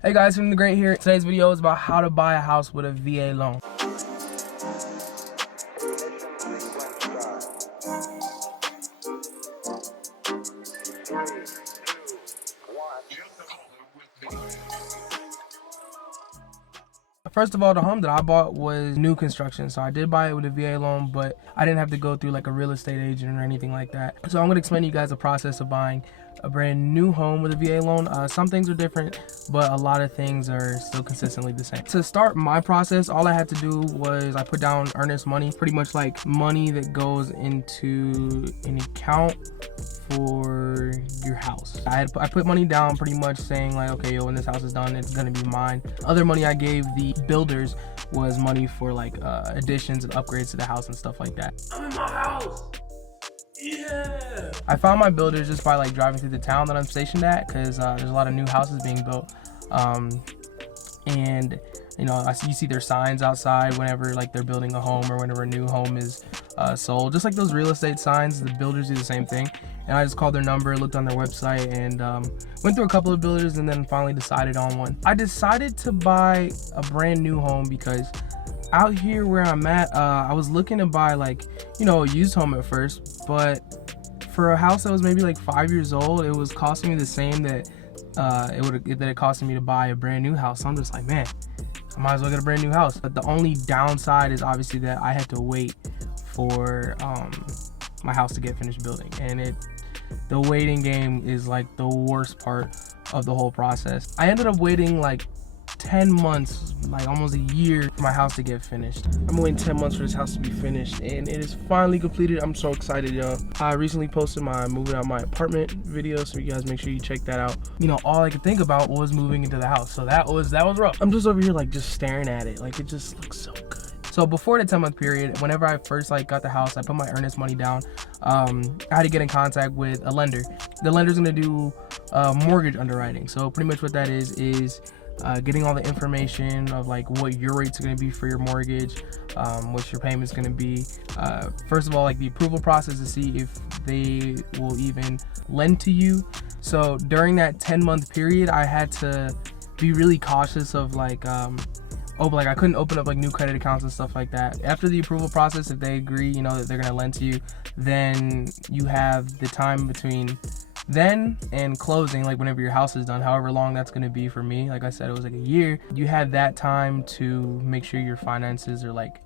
Hey guys, Feeling the Great here. Today's video is about how to buy a house with a VA loan. First of all, the home that I bought was new construction, so I did buy it with a VA loan, but I didn't have to go through like a real estate agent or anything like that. So I'm going to explain to you guys the process of buying a brand new home with a VA loan. Some things are different, but a lot of things are still consistently the same. To start my process, all I had to do was I put down earnest money, pretty much like money that goes into an account for your house. I put money down pretty much saying like, okay, yo, when this house is done, it's gonna be mine. Other money I gave the builders was money for like additions and upgrades to the house and stuff like that. I'm in my house. Yeah. I found my builders just by like driving through the town that I'm stationed at, because there's a lot of new houses being built, and you know, you see their signs outside whenever like they're building a home or whenever a new home is sold. Just like those real estate signs, the builders do the same thing. And I just called their number, looked on their website, and went through a couple of builders and then finally decided on one. I decided to buy a brand new home because out here where I'm at, I was looking to buy like, you know, a used home at first, but for a house that was maybe like 5 years old, it was costing me the same that it costed me to buy a brand new house. So I'm just like, man, I might as well get a brand new house. But the only downside is obviously that I had to wait for my house to get finished building, and the waiting game is like the worst part of the whole process. I ended up waiting like 10 months, like almost a year, for my house to get finished. I'm waiting 10 months for this house to be finished, and it is finally completed. I'm so excited, yo. I recently posted my moving out my apartment video, so you guys make sure you check that out. You know, all I could think about was moving into the house, so that was rough. I'm just over here like just staring at it, like it just looks so good. So before the 10-month period, whenever I first like got the house, I put my earnest money down. I had to get in contact with a lender. The lender's gonna do mortgage underwriting. So pretty much what that is getting all the information of like what your rates are going to be for your mortgage, what your payment's going to be. First of all, like the approval process to see if they will even lend to you. So during that 10-month period, I had to be really cautious of like, I couldn't open up like new credit accounts and stuff like that. After the approval process, if they agree, you know, that they're going to lend to you, then you have the time between then and closing, like whenever your house is done, however long that's going to be. For me, like I said, it was like a year. You had that time to make sure your finances are like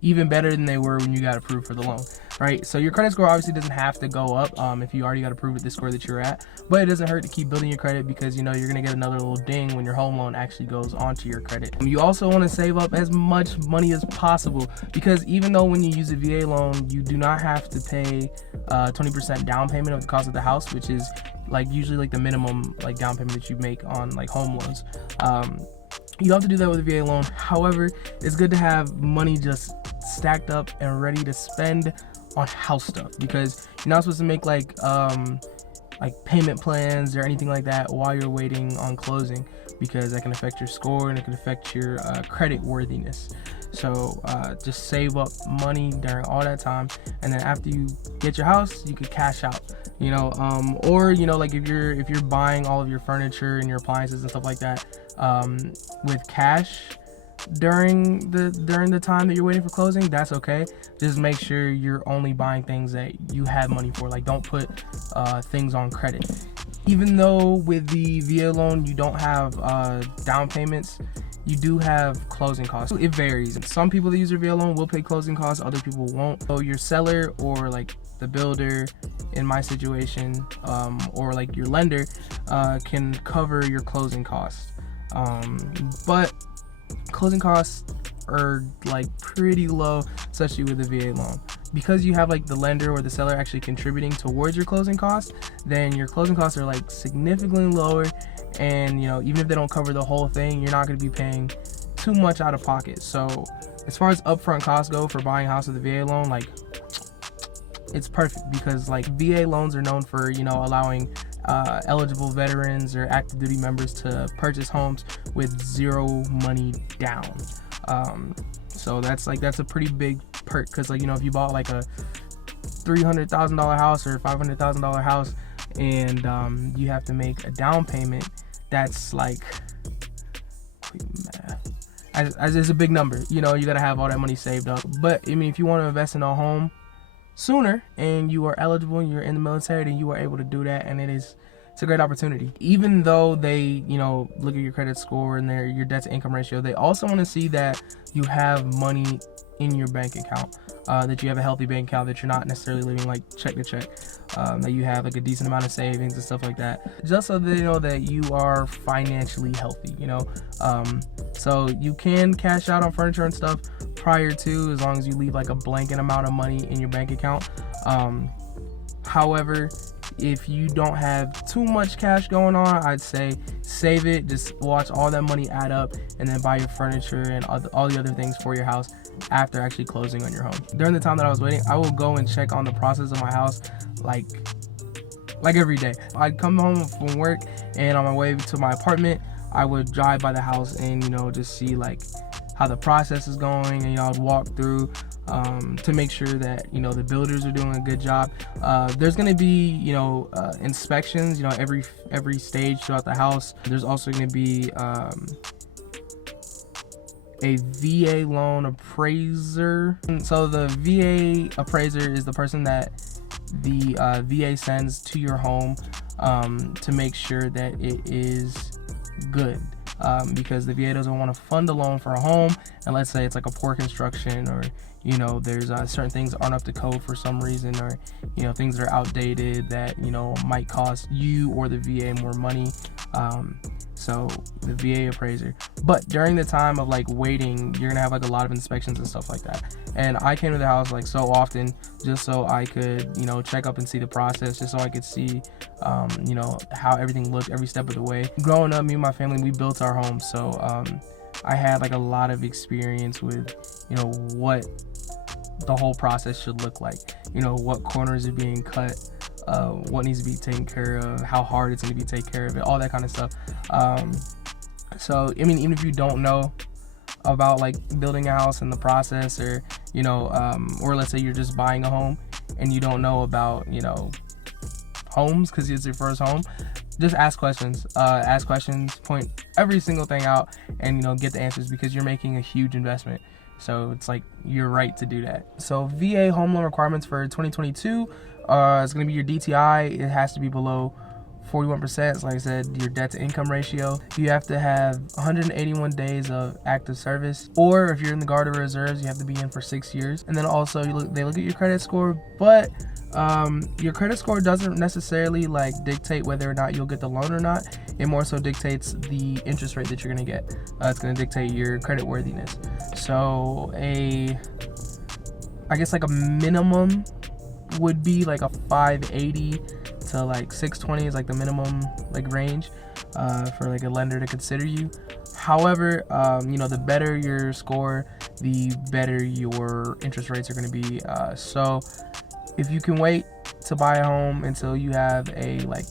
even better than they were when you got approved for the loan, right? So your credit score obviously doesn't have to go up if you already got approved at the score that you're at, but it doesn't hurt to keep building your credit, because you know you're gonna get another little ding when your home loan actually goes onto your credit. You also want to save up as much money as possible, because even though when you use a VA loan, you do not have to pay 20% down payment of the cost of the house, which is like usually like the minimum like down payment that you make on like home loans. You don't have to do that with a VA loan. However, it's good to have money just stacked up and ready to spend on house stuff, because you're not supposed to make like payment plans or anything like that while you're waiting on closing, because that can affect your score and it can affect your credit worthiness. So just save up money during all that time, and then after you get your house, you could cash out, you know, or you know, like if you're buying all of your furniture and your appliances and stuff like that with cash during the time that you're waiting for closing, that's okay. Just make sure you're only buying things that you have money for. Like, don't put things on credit. Even though with the VA loan you don't have down payments, you do have closing costs. It varies. Some people that use their VA loan will pay closing costs, other people won't. So your seller or like the builder, in my situation, or like your lender, can cover your closing costs. But closing costs are like pretty low, especially with the VA loan, because you have like the lender or the seller actually contributing towards your closing costs. Then your closing costs are like significantly lower, and you know, even if they don't cover the whole thing, you're not going to be paying too much out of pocket. So as far as upfront costs go for buying a house with a VA loan, like it's perfect, because like VA loans are known for, you know, allowing eligible veterans or active duty members to purchase homes with zero money down. So that's a pretty big perk, because like, you know, if you bought like a $300,000 house or $500,000 house and you have to make a down payment, that's like as it's a big number. You know, you gotta have all that money saved up. But I mean, if you want to invest in a home sooner and you are eligible and you're in the military, then you are able to do that, and it's a great opportunity. Even though they, you know, look at your credit score and your debt to income ratio, they also want to see that you have money in your bank account, that you have a healthy bank account, that you're not necessarily living like check to check, that you have like a decent amount of savings and stuff like that, just so they know that you are financially healthy, you know. So you can cash out on furniture and stuff prior to, as long as you leave like a blanket amount of money in your bank account. However, if you don't have too much cash going on, I'd say save it. Just watch all that money add up, and then buy your furniture and all the other things for your house after actually closing on your home. During the time that I was waiting, I will go and check on the process of my house like every day. I'd come home from work, and on my way to my apartment, I would drive by the house and, you know, just see like how the process is going, and, you know, I'd walk through to make sure that, you know, the builders are doing a good job. There's going to be, you know, inspections, you know, every stage throughout the house. There's also going to be a VA loan appraiser. So the VA appraiser is the person that the VA sends to your home to make sure that it is good. Because the VA doesn't want to fund a loan for a home, and let's say it's like a poor construction, or, you know, there's certain things that aren't up to code for some reason, or, you know, things that are outdated that, you know, might cost you or the VA more money. So the VA appraiser. But during the time of like waiting, you're gonna have like a lot of inspections and stuff like that. And I came to the house like so often just so I could, you know, check up and see the process, just so I could see, you know, how everything looked every step of the way. Growing up, me and my family, we built our home, so I had like a lot of experience with, you know, what the whole process should look like. You know, what corners are being cut, what needs to be taken care of, how hard it's going to be to take care of it, all that kind of stuff. So I mean, even if you don't know about like building a house and the process, or, you know, or let's say you're just buying a home and you don't know about, you know, homes because it's your first home, just ask questions, point every single thing out, and, you know, get the answers, because you're making a huge investment. So it's like you're right to do that. So VA home loan requirements for 2022 is going to be your DTI. It has to be below 41%. So like I said, your debt to income ratio. You have to have 181 days of active service, or if you're in the Guard or Reserves, you have to be in for 6 years. And then also they look at your credit score, but your credit score doesn't necessarily like dictate whether or not you'll get the loan or not. It more so dictates the interest rate that you're going to get. It's going to dictate your credit worthiness. So I guess like a minimum would be like a 580 to like 620 is like the minimum like range for like a lender to consider you. However, you know, the better your score, the better your interest rates are going to be. So if you can wait to buy a home until you have a like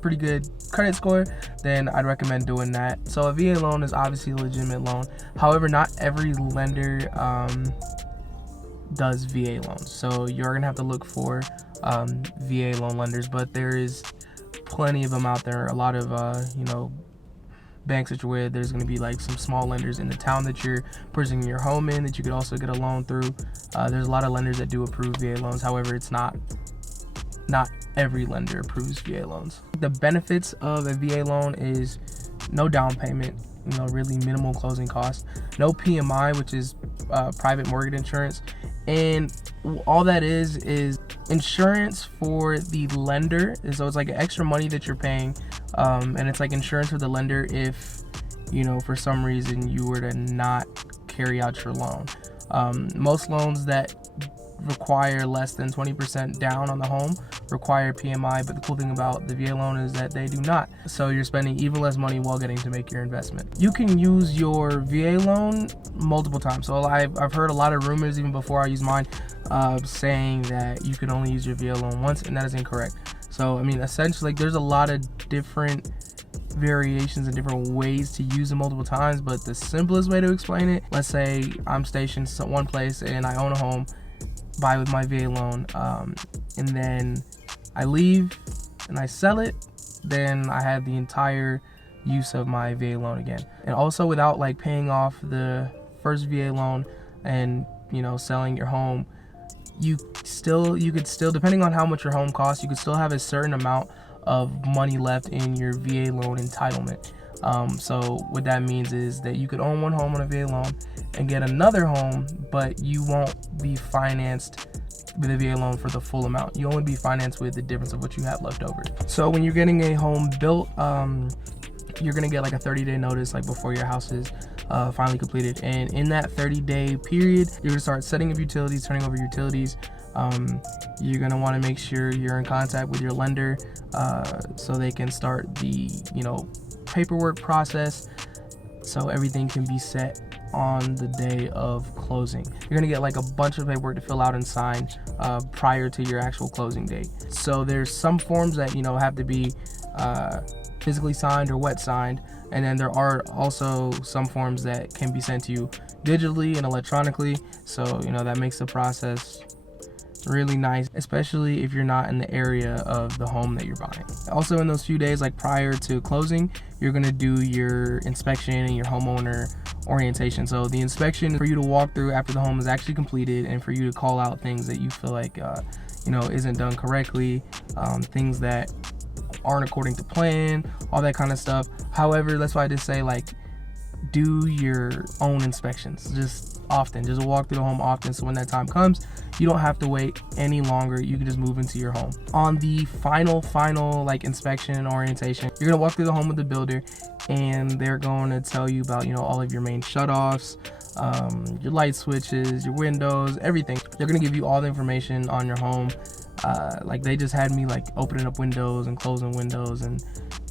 pretty good credit score, then I'd recommend doing that. So a VA loan is obviously a legitimate loan. However, not every lender does VA loans. So you're gonna have to look for VA loan lenders, but there is plenty of them out there. A lot of you know, banks that you're with, there's going to be like some small lenders in the town that you're purchasing your home in that you could also get a loan through. There's a lot of lenders that do approve VA loans. However, it's not every lender approves VA loans. The benefits of a VA loan is no down payment, you know, really minimal closing costs, no PMI, which is private mortgage insurance, and all that is insurance for the lender. So it's like extra money that you're paying, and it's like insurance for the lender if, you know, for some reason you were to not carry out your loan. Most loans that require less than 20% down on the home require PMI, but the cool thing about the VA loan is that they do not. So you're spending even less money while getting to make your investment. You can use your VA loan multiple times. So I've heard a lot of rumors even before I use mine saying that you can only use your VA loan once, and that is incorrect. So I mean, essentially, like, there's a lot of different variations and different ways to use it multiple times, but the simplest way to explain it, let's say I'm stationed one place and I own a home, buy with my VA loan, and then I leave and I sell it, then I have the entire use of my VA loan again. And also, without like paying off the first VA loan and selling your home, you could still, depending on how much your home costs, you could still have a certain amount of money left in your VA loan entitlement. So what that means is that you could own one home on a VA loan and get another home, but you won't be financed with a VA loan for the full amount. You only be financed with the difference of what you have left over. So when you're getting a home built, you're gonna get like a 30-day notice, like before your house is finally completed. And in that 30-day period, you're gonna start setting up utilities, turning over utilities. You're gonna want to make sure you're in contact with your lender so they can start the paperwork process, so everything can be set on the day of closing. You're gonna get like a bunch of paperwork to fill out and sign prior to your actual closing date. So there's some forms that have to be physically signed or wet signed, and then there are also some forms that can be sent to you digitally and electronically. So that makes the process really nice, especially if you're not in the area of the home that you're buying. Also, in those few days like prior to closing, you're gonna do your inspection and your homeowner orientation. So the inspection for you to walk through after the home is actually completed, and for you to call out things that you feel like isn't done correctly, things that aren't according to plan, all that kind of stuff. However, that's why I just say, like, do your own inspections just walk through the home often, so when that time comes, you don't have to wait any longer. You can just move into your home. On the final like inspection and orientation, you're gonna walk through the home with the builder, and they're going to tell you about all of your main shutoffs, your light switches, your windows, everything. They're gonna give you all the information on your home. Like, they just had me like opening up windows and closing windows and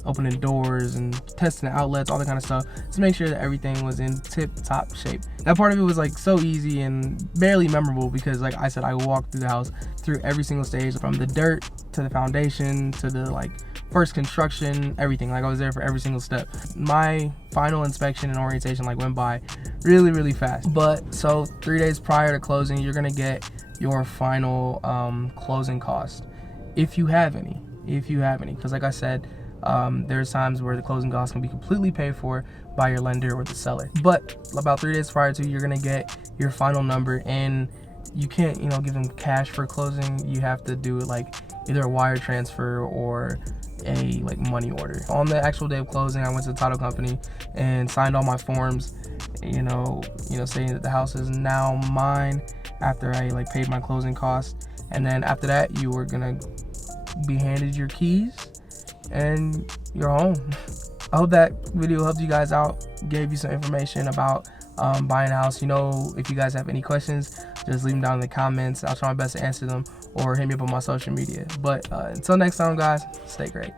opening doors and testing the outlets, all that kind of stuff, to make sure that everything was in tip-top shape. That part of it was like so easy and barely memorable, because like I said, I walked through the house through every single stage, from the dirt to the foundation to the like first construction, everything. Like, I was there for every single step. My final inspection and orientation like went by really, really fast. But so 3 days prior to closing, you're gonna get your final closing cost, if you have any, because like I said, there's times where the closing costs can be completely paid for by your lender or the seller. But about 3 days prior to, you're gonna get your final number, and you can't give them cash for closing. You have to do it like either a wire transfer or a like money order. On the actual day of closing, I went to the title company and signed all my forms, saying that the house is now mine after I like paid my closing costs. And then after that, you were gonna be handed your keys and you're home. I hope that video helped you guys out, gave you some information about buying a house. If you guys have any questions, just leave them down in the comments. I'll try my best to answer them, or hit me up on my social media. But until next time, guys, stay great.